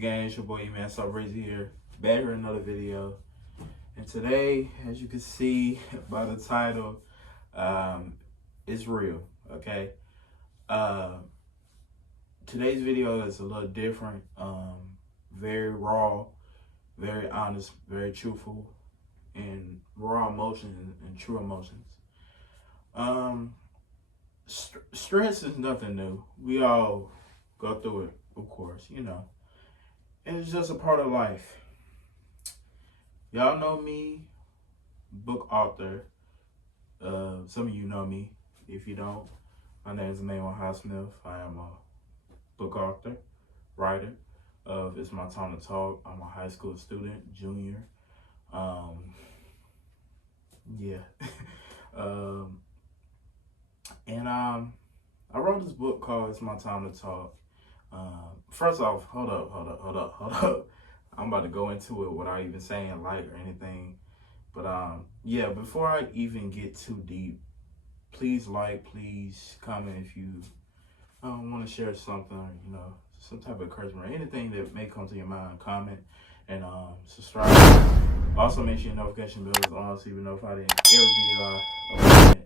Gang, it's your boy E-Man Breezy here, back with another video. And today, as you can see by the title, it's real, okay? Today's video is a little different, very raw, very honest, very truthful, and raw emotions and true emotions. Stress is nothing new. We all go through it, of course, you know. And it's just a part of life. Y'all know me, book author. Some of you know me. If you don't, my name is Emmanuel Highsmith. I am a book author, writer of It's My Time to Talk. I'm a high school student, junior. I wrote this book called It's My Time to Talk. First off, hold up. I'm about to go into it without even saying like or anything. But before I even get too deep, please comment if you want to share something, or, you know, some type of encouragement or anything that may come to your mind. Comment and subscribe. Also, make sure your notification bell is on so you know if I didn't every video I upload.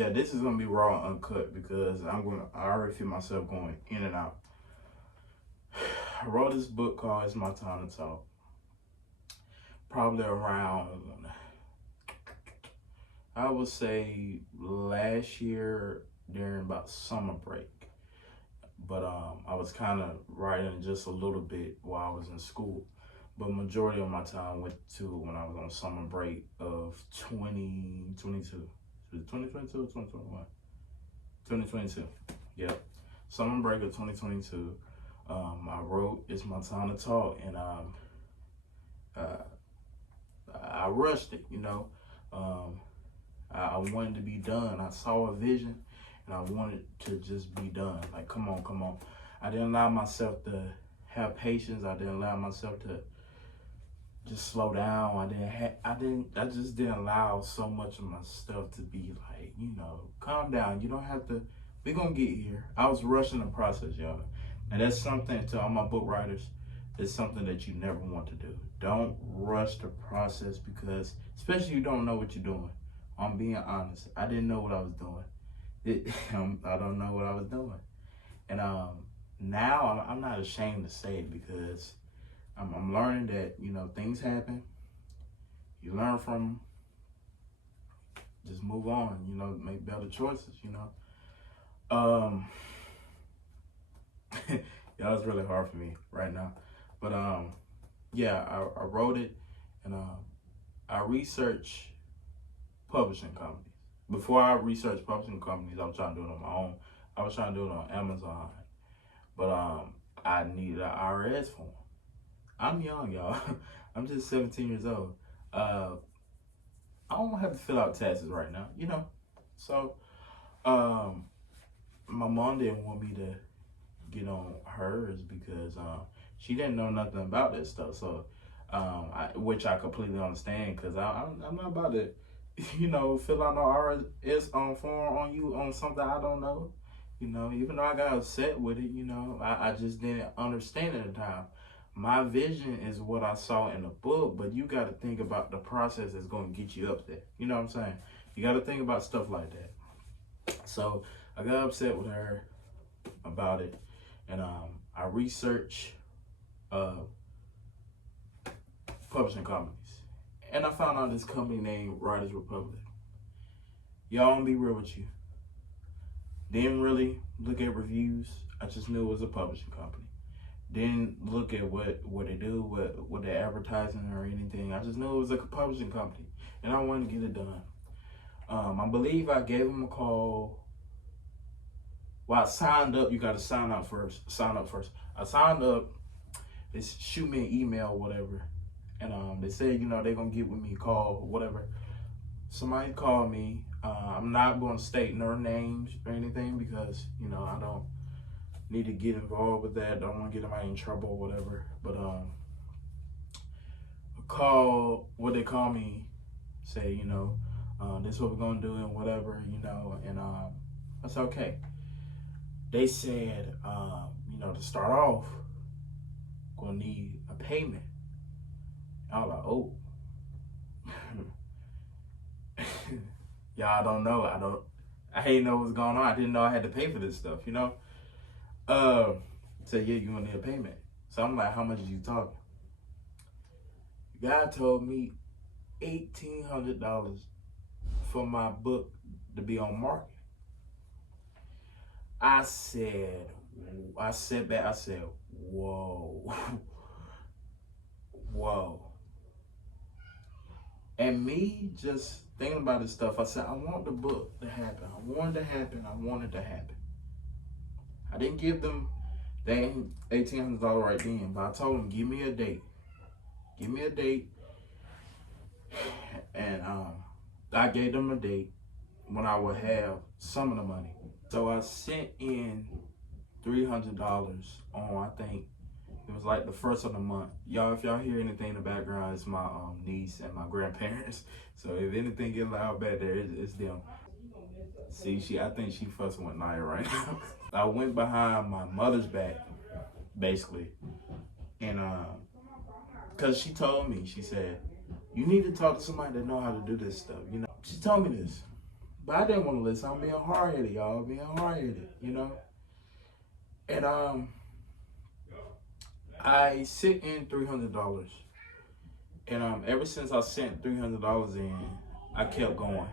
And this is gonna be raw and uncut because I already feel myself going in and out. I wrote this book called It's My Time to Talk. Probably around, I would say, last year during about summer break. But I was kind of writing just a little bit while I was in school. But majority of my time went to when I was on summer break of 2022. Was it 2022 or 2021? 2022. Yep. Summer break of 2022. I wrote It's My Time to Talk, and I rushed it, you know. I wanted to be done. I saw a vision, and I wanted to just be done. Like, come on. I didn't allow myself to have patience. I didn't allow myself to just slow down. I just didn't allow so much of my stuff to be like, you know, calm down. You don't have to, we're gonna get here. I was rushing the process, y'all. And that's something to all my book writers, it's something that you never want to do. Don't rush the process because, especially if you don't know what you're doing. I'm being honest. I didn't know what I was doing. I don't know what I was doing. And now I'm not ashamed to say it because I'm learning that, you know, things happen. You learn from them. Just move on, you know, make better choices, you know. Yeah, it's really hard for me right now. But I wrote it, and I researched publishing companies. Before I researched publishing companies, I was trying to do it on my own. I was trying to do it on Amazon. But I needed an IRS form. I'm young, y'all. I'm just 17 years old. I don't have to fill out taxes right now, you know. So my mom didn't want me to get on hers because she didn't know nothing about that stuff. So which I completely understand, because I'm not about to, you know, fill out no IRS form on you on something I don't know. You know, even though I got upset with it, you know, I just didn't understand at the time. My vision is what I saw in the book, but you got to think about the process that's going to get you up there. You know what I'm saying? You got to think about stuff like that. So I got upset with her about it, and I researched publishing companies, and I found out this company named Writers Republic. Y'all, gonna be real with you. Didn't really look at reviews. I just knew it was a publishing company. Didn't look at what they do, what they're advertising or anything. I just knew it was like a publishing company, and I wanted to get it done. I believe I gave them a call. Well, I signed up. You got to sign up first. I signed up. They shoot me an email, whatever, and they said, you know, they're gonna get with me, call, whatever. Somebody called me. I'm not going to state their names or anything because, you know, I don't need to get involved with that. Don't want to get anybody in trouble or whatever. But what they call me, say, you know, this is what we're gonna do and whatever, you know, and that's okay. they said, to start off, gonna need a payment. I was like, oh, y'all don't know. I didn't know what's going on. I didn't know I had to pay for this stuff, So yeah, you're gonna need a payment. So I'm like, how much are you talking? The guy told me $1,800 for my book to be on market. I sat back, I said, whoa, whoa. And me just thinking about this stuff, I said, I want the book to happen. I want it to happen. I want it to happen. I didn't give them the $1,800 right then, but I told them, give me a date. Give me a date. And I gave them a date when I would have some of the money. So I sent in $300 on, I think, it was like the first of the month. Y'all, if y'all hear anything in the background, it's my niece and my grandparents. So if anything get loud back there, it's them. See, I think she fussing with Naya right now. I went behind my mother's back, basically. And cause she told me, she said, you need to talk to somebody that know how to do this stuff, She told me this. But I didn't want to listen. I'm being hard-headed, y'all. Being hard-headed, And I sent in $300. And ever since I sent $300 in, I kept going.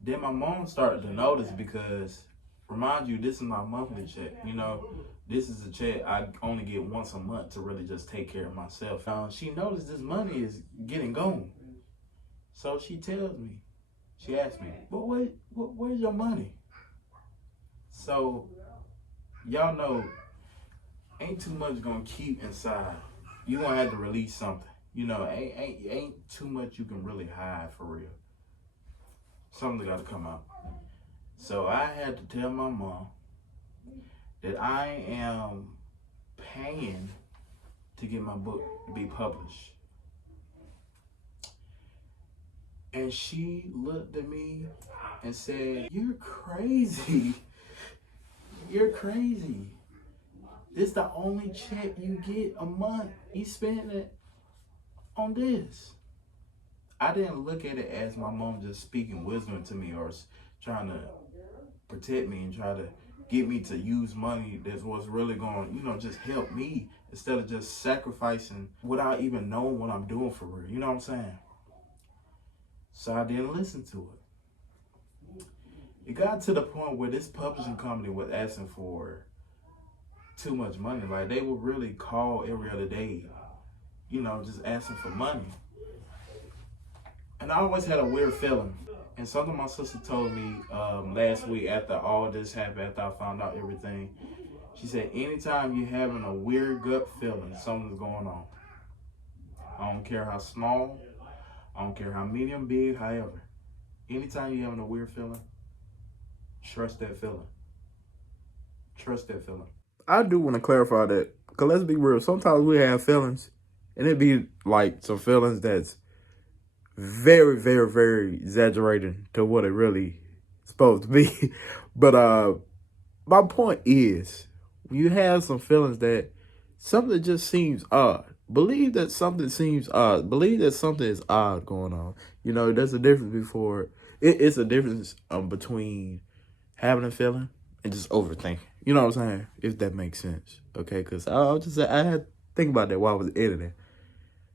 Then my mom started to notice because, remind you, this is my monthly check. This is a check I only get once a month to really just take care of myself. She noticed this money is getting gone. So she tells me, she asked me, but where's your money? So, y'all know, ain't too much gonna keep inside. You gonna have to release something. Ain't too much you can really hide for real. Something gotta come out. So I had to tell my mom that I am paying to get my book to be published. And she looked at me and said, you're crazy. You're crazy. This the only check you get a month. You spend it on this. I didn't look at it as my mom just speaking wisdom to me or trying to protect me and try to get me to use money that's what's really going to, just help me instead of just sacrificing without even knowing what I'm doing for real. You know what I'm saying? So I didn't listen to it. It got to the point where this publishing company was asking for too much money. Like, they would really call every other day, just asking for money. And I always had a weird feeling. And something my sister told me last week after all this happened, after I found out everything, she said, anytime you're having a weird gut feeling, something's going on. I don't care how small, I don't care how medium, big, however. Anytime you're having a weird feeling, trust that feeling. Trust that feeling. I do want to clarify that, because let's be real, sometimes we have feelings, and it be like some feelings that's very, very, very exaggerated to what it really is supposed to be. But my point is, when you have some feelings that something just seems odd, believe that something seems odd. Believe that something is odd going on. There's a difference it's a difference between having a feeling and just overthinking. You know what I'm saying? If that makes sense. Okay, because I had to think about that while I was editing.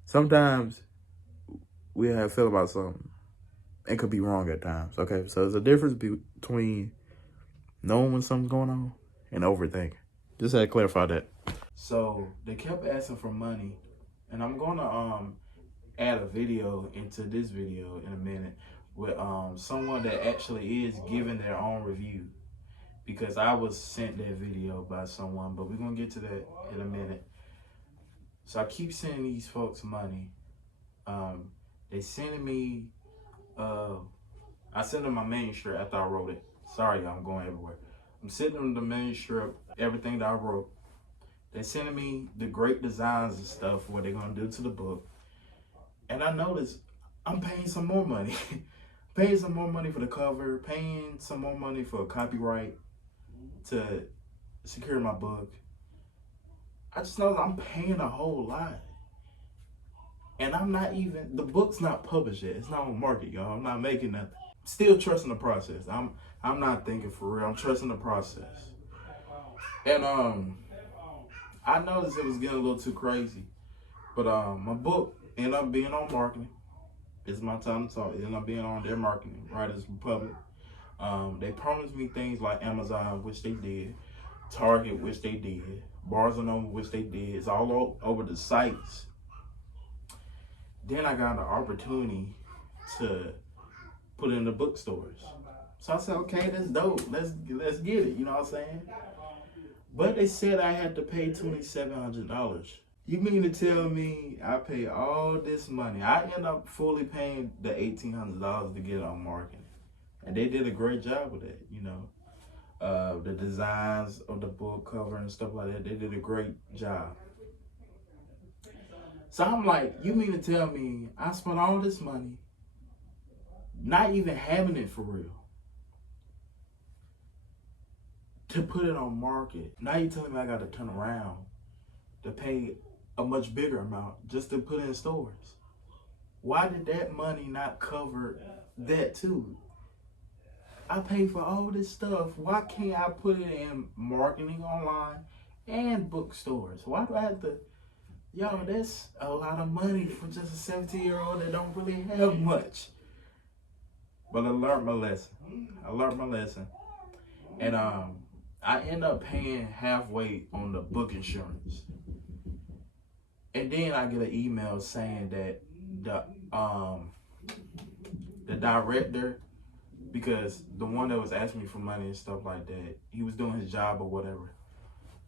Sometimes we have a feeling about something. It could be wrong at times. Okay, so there's a difference between knowing when something's going on and overthinking. Just had to clarify that. So they kept asking for money, and I'm gonna add a video into this video in a minute with someone that actually is giving their own review, because I was sent that video by someone, but we're gonna get to that in a minute. So I keep sending these folks money. They sending me, I sent them my manuscript after I wrote it. Sorry, y'all, I'm going everywhere. I'm sending them the manuscript, everything that I wrote. They sending me the great designs and stuff, what they're gonna do to the book. And I noticed I'm paying some more money. Paying some more money for the cover, paying some more money for copyright. to secure my book, I just know that I'm paying a whole lot. And I'm not even, the book's not published yet. It's not on the market, y'all. I'm not making nothing. Still trusting the process. I'm not thinking for real. I'm trusting the process. And I noticed it was getting a little too crazy. But my book ended up being on marketing. It's my time to talk. It ended up being on their marketing, Writers Republic. They promised me things like Amazon, which they did, Target, which they did, Barnes & Noble, which they did. It's all over the sites. Then I got the opportunity to put it in the bookstores. So I said, okay, that's dope. Let's get it. You know what I'm saying? But they said I had to pay $2,700. You mean to tell me I pay all this money? I end up fully paying the $1,800 to get it on marketing. And they did a great job with it, you know. The designs of the book cover and stuff like that, they did a great job. So I'm like, you mean to tell me I spent all this money, not even having it for real, to put it on market? Now you telling me I got to turn around to pay a much bigger amount just to put it in stores? Why did that money not cover that too? I pay for all this stuff. Why can't I put it in marketing online and bookstores? Why do I have to? Yo, that's a lot of money for just a 17-year-old that don't really have much. But I learned my lesson. And I end up paying halfway on the book insurance. And then I get an email saying that the director, because the one that was asking me for money and stuff like that, he was doing his job or whatever.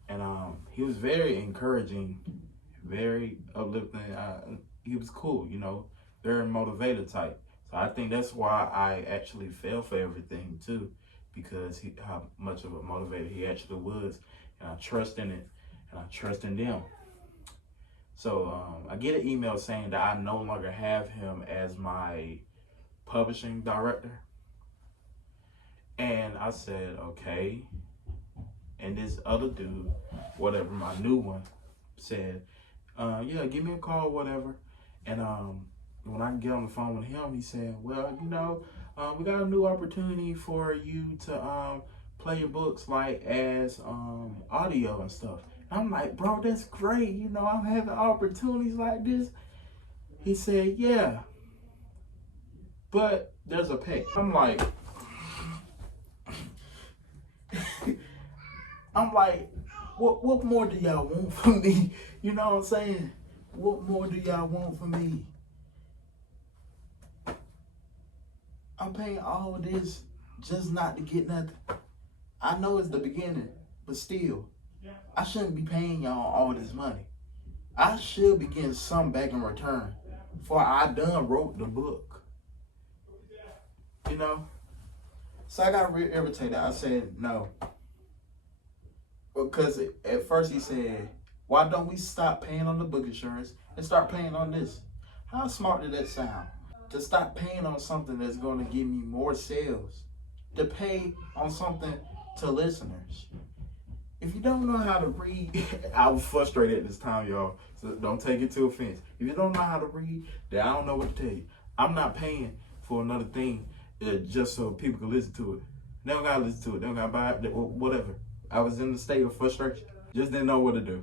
And he was very encouraging, very uplifting. He was cool, you know, very motivated type. So I think that's why I actually fell for everything too, because how much of a motivator he actually was. And I trust in it, and I trust in them. So I get an email saying that I no longer have him as my publishing director. And I said, okay. And this other dude, whatever, my new one, said, yeah, give me a call, whatever. And when I get on the phone with him, he said, well, you know, we got a new opportunity for you to play your books like as audio and stuff. And I'm like, bro, that's great. You know, I'm having opportunities like this. He said, yeah, but there's a pay. I'm like, what more do y'all want from me? You know what I'm saying? What more do y'all want from me? I'm paying all this just not to get nothing. I know it's the beginning, but still, I shouldn't be paying y'all all this money. I should be getting some back in return for I done wrote the book. You know? So I got real irritated. I said no. Because at first he said, why don't we stop paying on the book insurance and start paying on this? How smart did that sound? To stop paying on something that's going to give me more sales. To pay on something to listeners. If you don't know how to read, I was frustrated at this time, y'all. So don't take it to offense. If you don't know how to read, then I don't know what to tell you. I'm not paying for another thing just so people can listen to it. They don't got to listen to it. They don't got to buy it, whatever. I was in the state of frustration. Just didn't know what to do.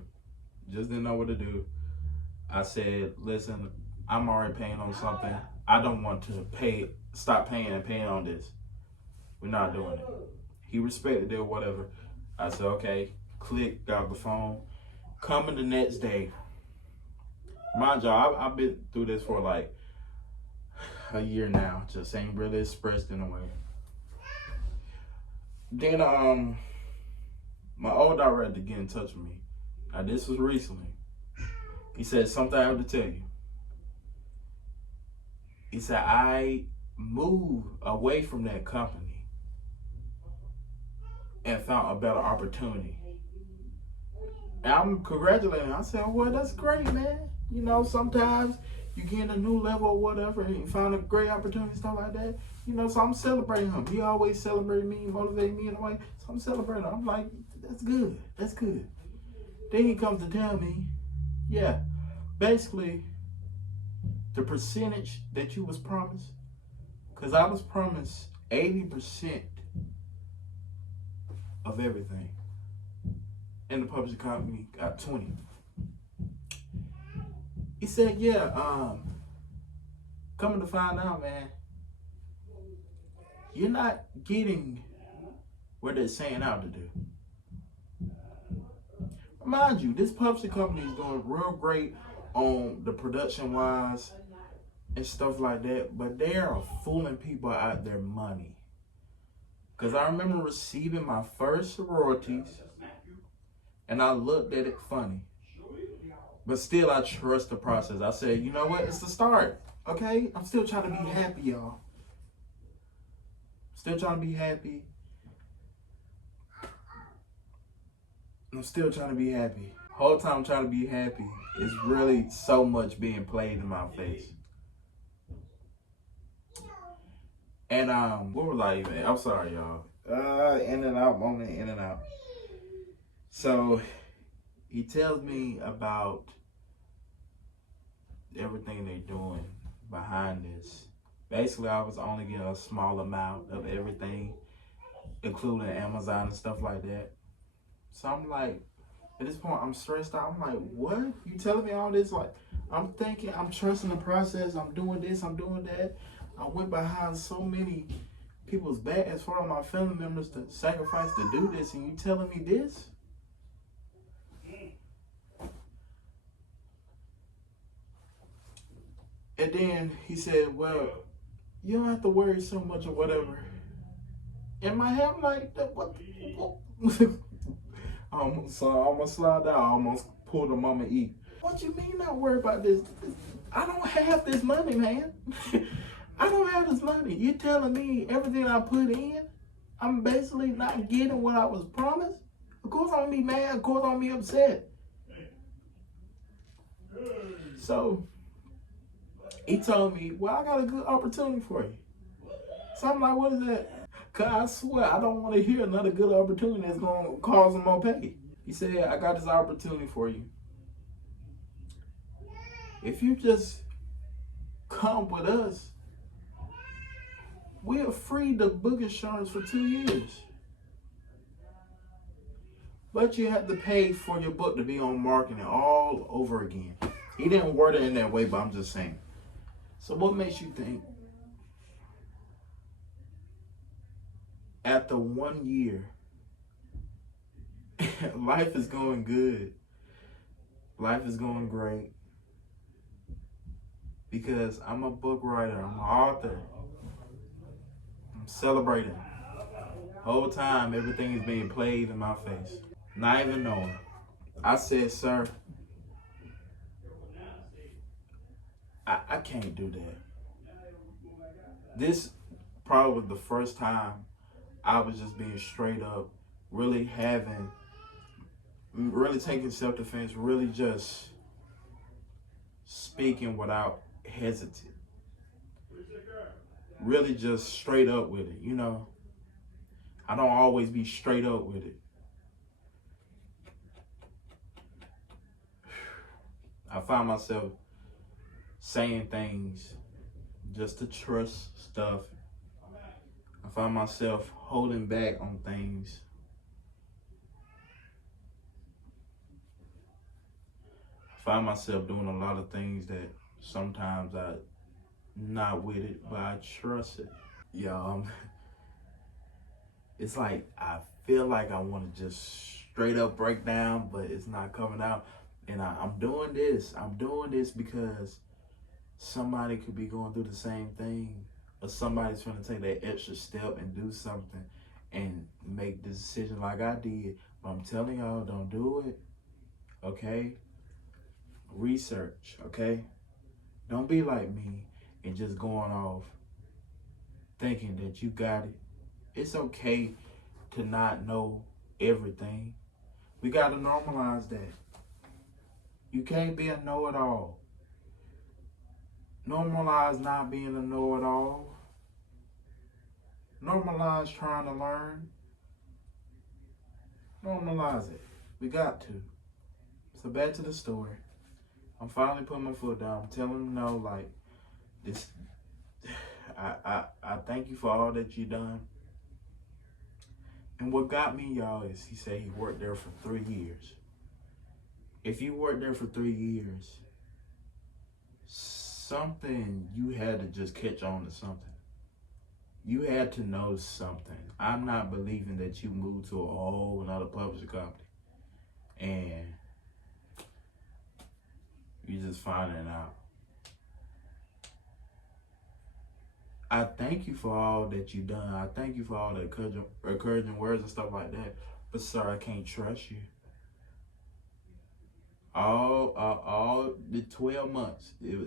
I said, listen, I'm already paying on something. I don't want to stop paying and paying on this. We're not doing it. He respected it or whatever. I said, okay, click, got the phone. Coming the next day. Mind y'all, I've been through this for like a year now. Just ain't really expressed in a way. Then my old director get in touch with me. Now this was recently. He said, something I have to tell you. He said, I moved away from that company and found a better opportunity. And I'm congratulating. I said, well, that's great, man. You know, sometimes you get a new level or whatever and you find a great opportunity, stuff like that. You know, so I'm celebrating him. He always celebrated me, motivated me in a way. So I'm celebrating him. I'm like, that's good. That's good. Then he comes to tell me, yeah, basically the percentage that you was promised, because I was promised 80% of everything. And the publishing company got 20. He said, yeah, coming to find out, man, you're not getting what they're saying out to do. Mind you, this publishing company is doing real great on the production wise and stuff like that, but they are fooling people out their money. Because I remember receiving my first royalties and I looked at it funny. But still, I trust the process. I said, you know what? It's the start. Okay? I'm still trying to be happy, y'all. Still trying to be happy. I'm still trying to be happy. Whole time I'm trying to be happy, it's really so much being played in my face. And what was I even? I'm sorry, y'all. In and out moment, in and out. So he tells me about everything they're doing behind this. Basically, I was only getting a small amount of everything, including Amazon and stuff like that. So I'm like, at this point, I'm stressed out. I'm like, what? You telling me all this? Like, I'm thinking, I'm trusting the process. I'm doing this, I'm doing that. I went behind so many people's back as far as my family members to sacrifice to do this, and you telling me this? And then he said, well, you don't have to worry so much or whatever. In my head, I'm like, what? I almost slide down. I almost pulled a Mama E. What you mean not worry about this? I don't have this money, man. I don't have this money. You're telling me everything I put in, I'm basically not getting what I was promised? Of course I'm gonna be mad. Of course I'm gonna be upset. So he told me, well, I got a good opportunity for you. So I'm like, what is that? Cause I swear I don't want to hear another good opportunity that's gonna cause them more pay. He said, I got this opportunity for you. If you just come with us, we're free to book insurance for 2 years. But you have to pay for your book to be on marketing all over again. He didn't word it in that way, but I'm just saying. So what makes you think after 1 year, life is going good, life is going great, because I'm a book writer, I'm an author, I'm celebrating. Whole time, everything is being played in my face. Not even knowing. I said, sir, I can't do that. This probably was the first time I was just being straight up, really taking self-defense, really just speaking without hesitation. Really just straight up with it, you know. I don't always be straight up with it. I find myself saying things just to trust stuff. I find myself holding back on things. I find myself doing a lot of things that sometimes I'm not with it, but I trust it. Yeah, it's like I feel like I want to just straight up break down, but it's not coming out. And I'm doing this. I'm doing this because somebody could be going through the same thing, or somebody's trying to take that extra step and do something and make the decision like I did. But I'm telling y'all, don't do it. Okay? Research. Okay? Don't be like me and just going off thinking that you got it. It's okay to not know everything. We got to normalize that. You can't be a know-it-all. Normalize not being a know-it-all. Normalize trying to learn. Normalize it. We got to. So back to the story. I'm finally putting my foot down. I'm telling him no, like this. I thank you for all that you done. And what got me, y'all, is he said he worked there for 3 years. If you worked there for 3 years, something, you had to just catch on to something. You had to know something. I'm not believing that you moved to a whole another publishing company and you just finding out. I thank you for all that you done. I thank you for all the encouraging words and stuff like that. But sir, I can't trust you. All the 12 months. It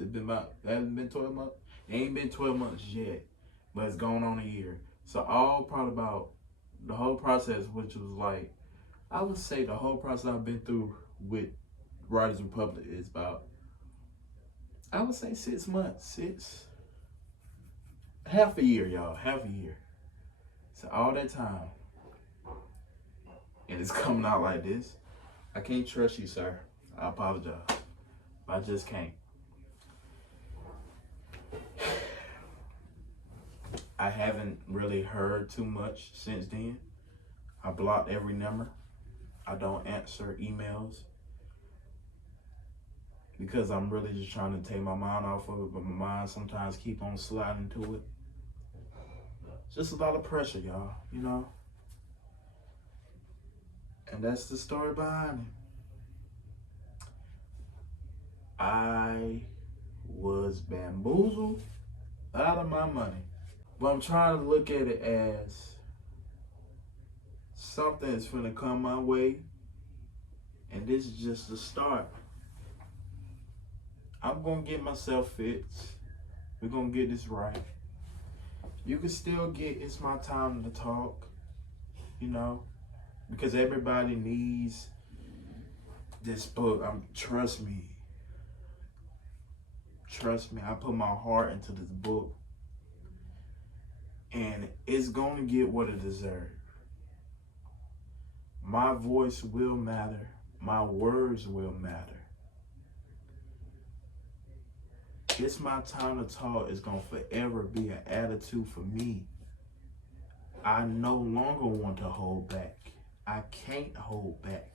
hasn't been 12 months. It ain't been 12 months yet, but it's going on a year. So all probably about the whole process, which was like, I would say the whole process I've been through with Writers Republic is about, I would say 6 months, half a year, y'all, half a year. So all that time, and it's coming out like this. I can't trust you, sir. I apologize. I just can't. I haven't really heard too much since then. I blocked every number. I don't answer emails because I'm really just trying to take my mind off of it, but my mind sometimes keep on sliding to it. It's just a lot of pressure, y'all, you know? And that's the story behind it. I was bamboozled out of my money. But I'm trying to look at it as something is finna come my way, and this is just the start. I'm gonna get myself fixed. We're gonna get this right. You can still get It's My Time to Talk, you know, because everybody needs this book. Trust me, I put my heart into this book, and it's gonna get what it deserves. My voice will matter. My words will matter. It's My Time to Talk is gonna forever be an attitude for me. I no longer want to hold back. I can't hold back.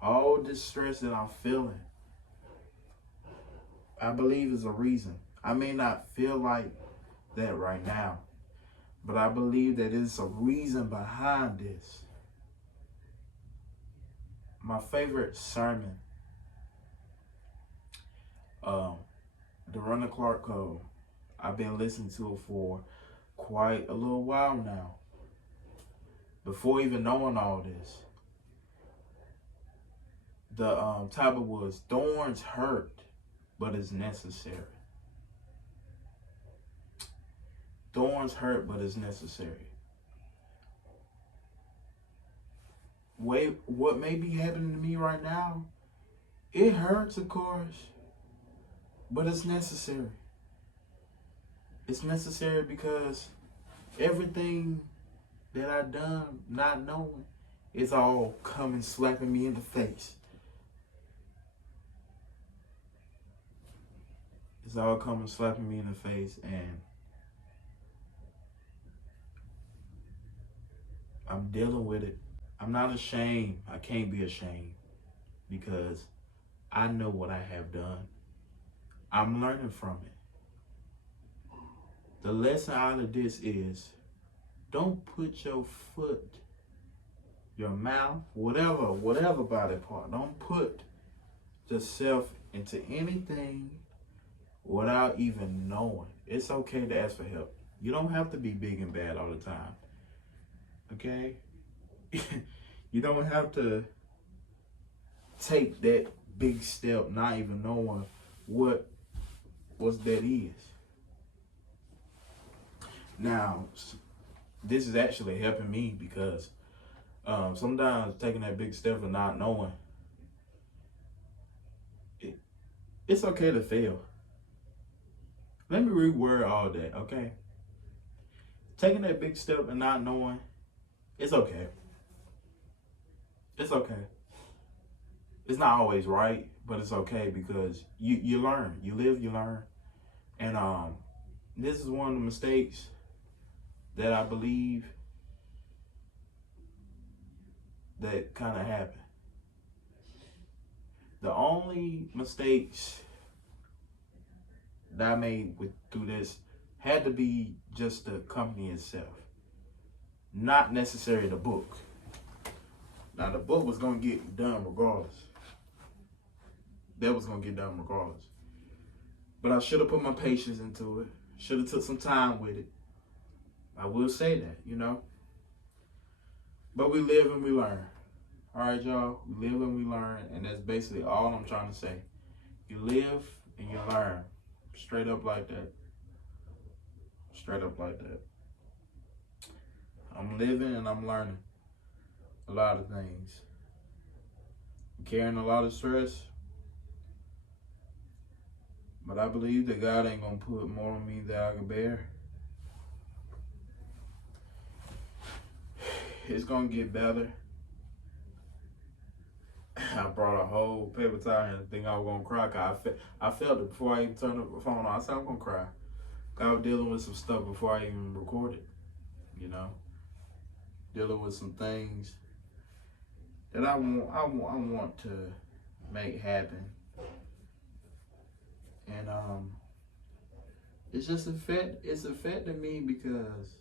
All this stress that I'm feeling, I believe is a reason. I may not feel like that right now, but I believe that it's a reason behind this. My favorite sermon, the Ronna Clark Code. I've been listening to it for quite a little while now. Before even knowing all this. The topic was thorns hurt, but it's necessary. Thorns hurt, but it's necessary. What may be happening to me right now, it hurts, of course, but it's necessary. It's necessary because everything that I done, not knowing, is all coming slapping me in the face. It's all coming slapping me in the face, and I'm dealing with it. I'm not ashamed. I can't be ashamed because I know what I have done. I'm learning from it. The lesson out of this is don't put your foot, your mouth, whatever body part, don't put yourself into anything without even knowing. It's okay to ask for help. You don't have to be big and bad all the time. Okay? You don't have to take that big step not even knowing what that is. Now, this is actually helping me because sometimes taking that big step and not knowing, it's okay to fail. Let me reword all that, okay? Taking that big step and not knowing, it's okay. It's okay. It's not always right, but it's okay because you learn. You live, you learn. And this is one of the mistakes that I believe that kind of happened. The only mistakes that I made through this had to be just the company itself, not necessarily the book. Now the book was gonna get done regardless. That was gonna get done regardless. But I should have put my patience into it. Should have took some time with it. I will say that, you know. But we live and we learn. All right, y'all. We live and we learn, and that's basically all I'm trying to say. You live and you learn. Straight up like that. Straight up like that. I'm living and I'm learning a lot of things. I'm carrying a lot of stress, but I believe that God ain't gonna put more on me than I can bear. It's gonna get better. I brought a whole paper towel and I think I was gonna cry. Cause I felt it before I even turned the phone on. I said I'm gonna cry. I was dealing with some stuff before I even recorded. You know, dealing with some things that I want to make happen, and it's just it's affecting me because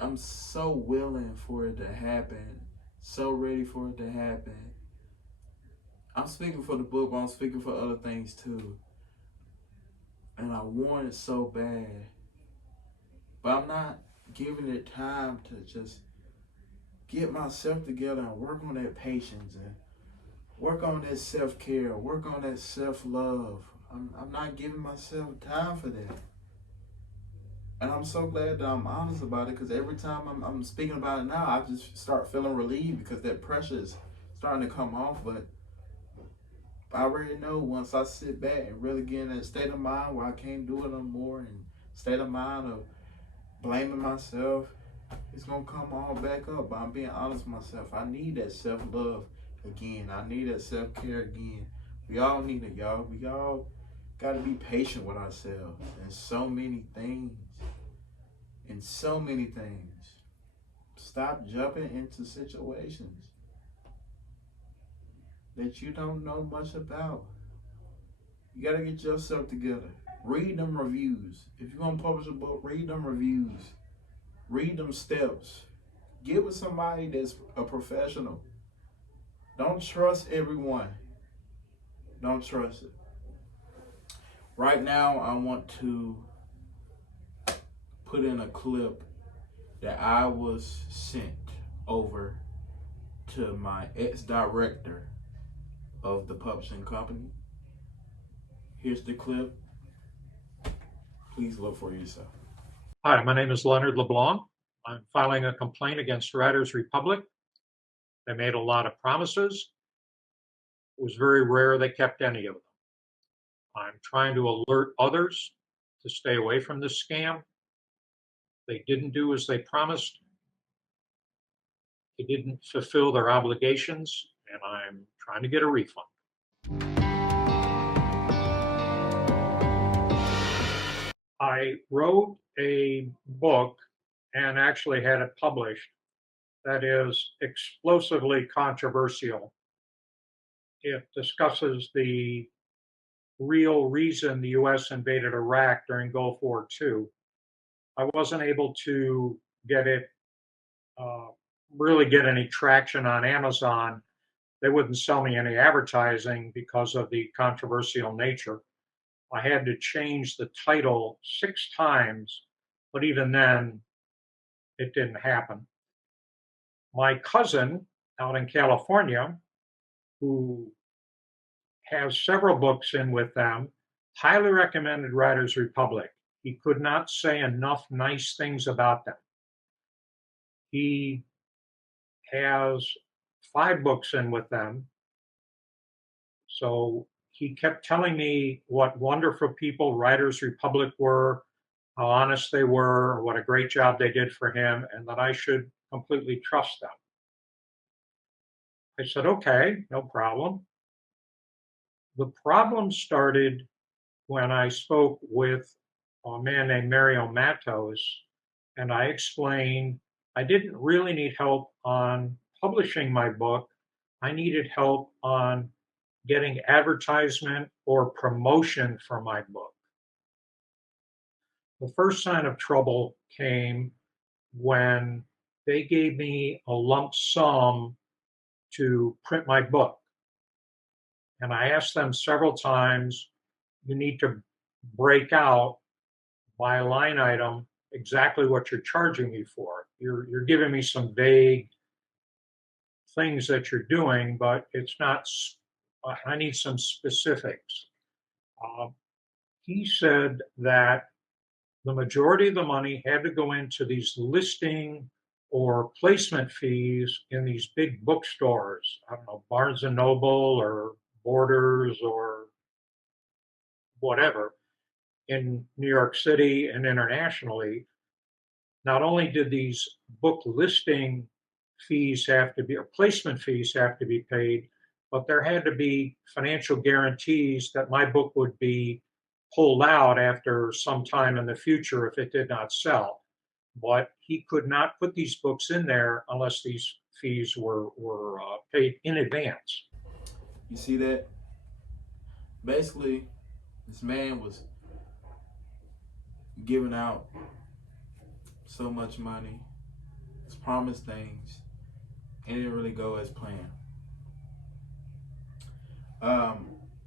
I'm so willing for it to happen, so ready for it to happen. I'm speaking for the book, but I'm speaking for other things too. And I want it so bad, but I'm not giving it time to just get myself together and work on that patience and work on that self-care, work on that self-love. I'm not giving myself time for that. And I'm so glad that I'm honest about it, because every time I'm speaking about it now, I just start feeling relieved because that pressure is starting to come off. But I already know once I sit back and really get in that state of mind where I can't do it no more, and state of mind of blaming myself, it's going to come all back up. But I'm being honest with myself. I need that self-love again. I need that self-care again. We all need it, y'all. We all got to be patient with ourselves and so many things. In so many things. Stop jumping into situations that you don't know much about. You gotta get yourself together. Read them reviews. If you're gonna publish a book, read them reviews. Read them steps. Get with somebody that's a professional. Don't trust everyone. Don't trust it. Right now, I want to put in a clip that I was sent over to my ex-director of the publishing company. Here's the clip. Please look for yourself. Hi, my name is Leonard LeBlanc. I'm filing a complaint against Writers Republic. They made a lot of promises. It was very rare they kept any of them. I'm trying to alert others to stay away from this scam. They didn't do as they promised. They didn't fulfill their obligations, and I'm trying to get a refund. I wrote a book and actually had it published that is explosively controversial. It discusses the real reason the US invaded Iraq during Gulf War II. I wasn't able to get it, really get any traction on Amazon. They wouldn't sell me any advertising because of the controversial nature. I had to change the title 6 times, but even then, it didn't happen. My cousin out in California, who has several books in with them, highly recommended Writers Republic. He could not say enough nice things about them. He has 5 books in with them. So he kept telling me what wonderful people Writers Republic were, how honest they were, what a great job they did for him, and that I should completely trust them. I said, okay, no problem. The problem started when I spoke with a man named Mario Matos, and I explained I didn't really need help on publishing my book. I needed help on getting advertisement or promotion for my book. The first sign of trouble came when they gave me a lump sum to print my book. And I asked them several times, you need to break out by line item exactly what you're charging me for. You're giving me some vague things that you're doing, but it's not, I need some specifics. He said that the majority of the money had to go into these listing or placement fees in these big bookstores. I don't know, Barnes and Noble or Borders or whatever in New York City and internationally. Not only did these book listing fees have to be, or placement fees have to be paid, but there had to be financial guarantees that my book would be pulled out after some time in the future if it did not sell. But he could not put these books in there unless these fees were paid in advance. You see that? Basically, this man was giving out so much money, was promised things, and it didn't really go as planned.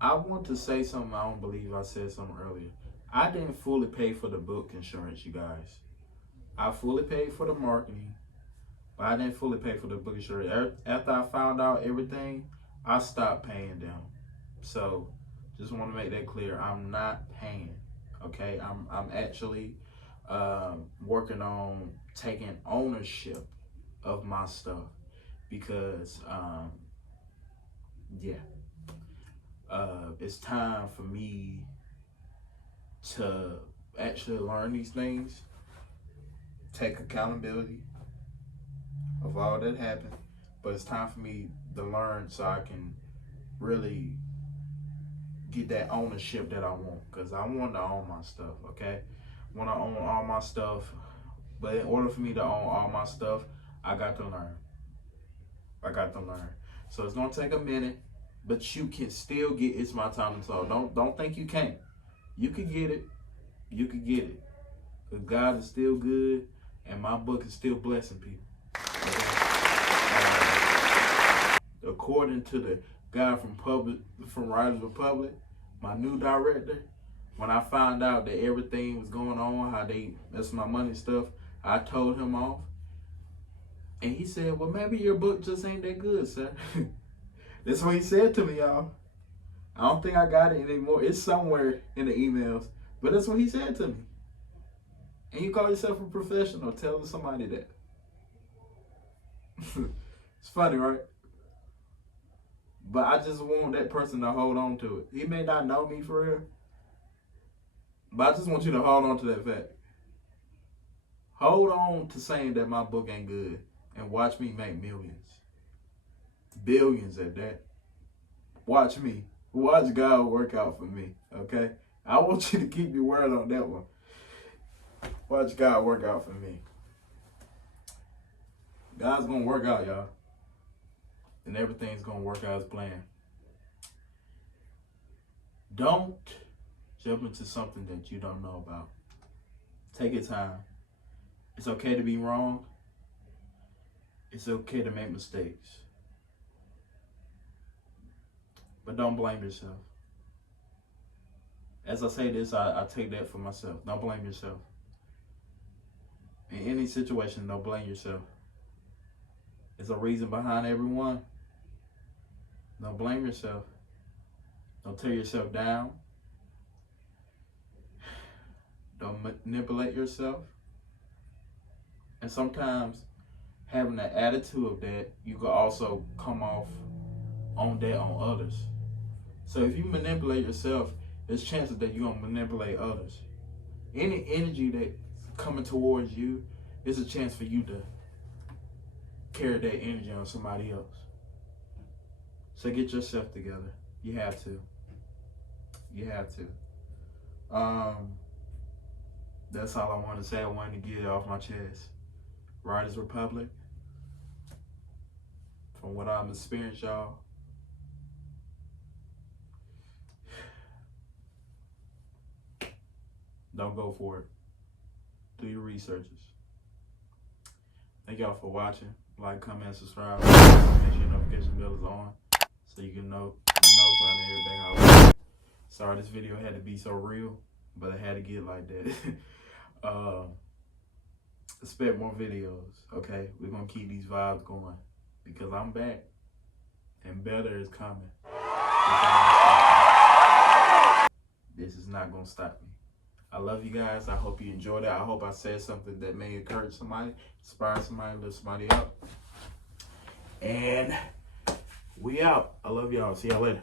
I want to say something. I don't believe I said something earlier. I didn't fully pay for the book insurance, you guys. I fully paid for the marketing, but I didn't fully pay for the book insurance. After I found out everything, I stopped paying them. So, just want to make that clear. I'm not paying. Okay, I'm actually working on taking ownership of my stuff because it's time for me to actually learn these things, take accountability of all that happened, but it's time for me to learn so I can really get that ownership that I want, because I want to own my stuff. Okay, I want to own all my stuff, but in order for me to own all my stuff, I got to learn. So it's gonna take a minute, but you can still get It's My Time to Talk. Don't think you can't. You can get it. You can get it. Because God is still good, and my book is still blessing people. Okay? According to the guy from Writers Republic, my new director, when I found out that everything was going on, how they messed my money and stuff, I told him off. And he said, well, maybe your book just ain't that good, sir. That's what he said to me, y'all. I don't think I got it anymore. It's somewhere in the emails. But that's what he said to me. And you call yourself a professional telling somebody that. It's funny, right? But I just want that person to hold on to it. He may not know me for real, but I just want you to hold on to that fact. Hold on to saying that my book ain't good and watch me make millions. Billions at that. Watch me. Watch God work out for me, okay? I want you to keep your word on that one. Watch God work out for me. God's going to work out, y'all. And everything's going to work out as planned. Don't jump into something that you don't know about. Take your time. It's okay to be wrong. It's okay to make mistakes. But don't blame yourself. As I say this, I take that for myself. Don't blame yourself. In any situation, don't blame yourself. There's a reason behind everyone. Don't blame yourself. Don't tear yourself down. Don't manipulate yourself. And sometimes having the attitude of that, you could also come off on that on others. So if you manipulate yourself, there's chances that you're gonna manipulate others. Any energy that's coming towards you, it's a chance for you to carry that energy on somebody else. So get yourself together. You have to. You have to. That's all I wanted to say. I wanted to get it off my chest. Riders Republic. From what I've experienced, y'all. Don't go for it. Do your researches. Thank y'all for watching. Like, comment, subscribe. Make sure your notification bell is on so you can know everything I do. Sorry this video had to be so real, but I had to get like that. Expect more videos, okay? We're gonna keep these vibes going because I'm back and better is coming. This is not gonna stop me. I love you guys. I hope you enjoyed it. I hope I said something that may encourage somebody, inspire somebody, lift somebody up. And we out. I love y'all. See y'all later.